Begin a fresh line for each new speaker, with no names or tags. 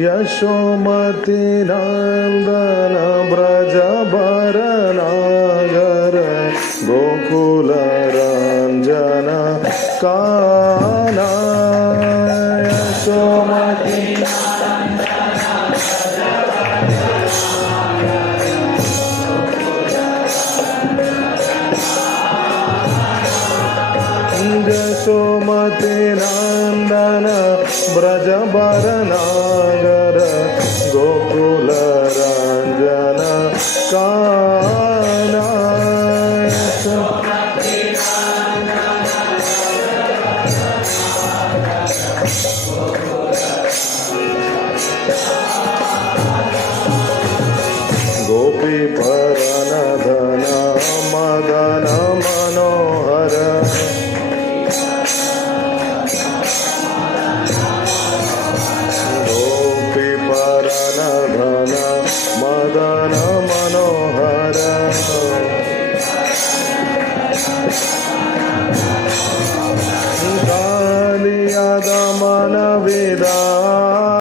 यशोमतिनन्दन व्रजभरनागर गोकुलरञ्जन Kanha
Yashomati Yashomati Nandan
Vraj भरनागर Gokul Ranjan Kanha Gopi परनधन Madan
ಜ್ಞಾನವೇದಾ